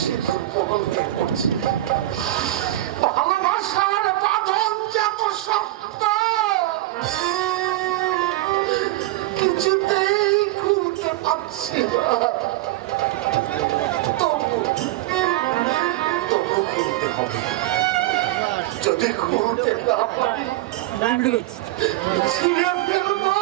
সে দুর্বল হয়ে পড়ছে। ভালোবাসার বাঁধন যত শক্ত, কিছুতেই খুলতে পারছি না। তবু খুলতে হবে। যদি খুলতে না পারি ছিঁড়ে ফেলবো।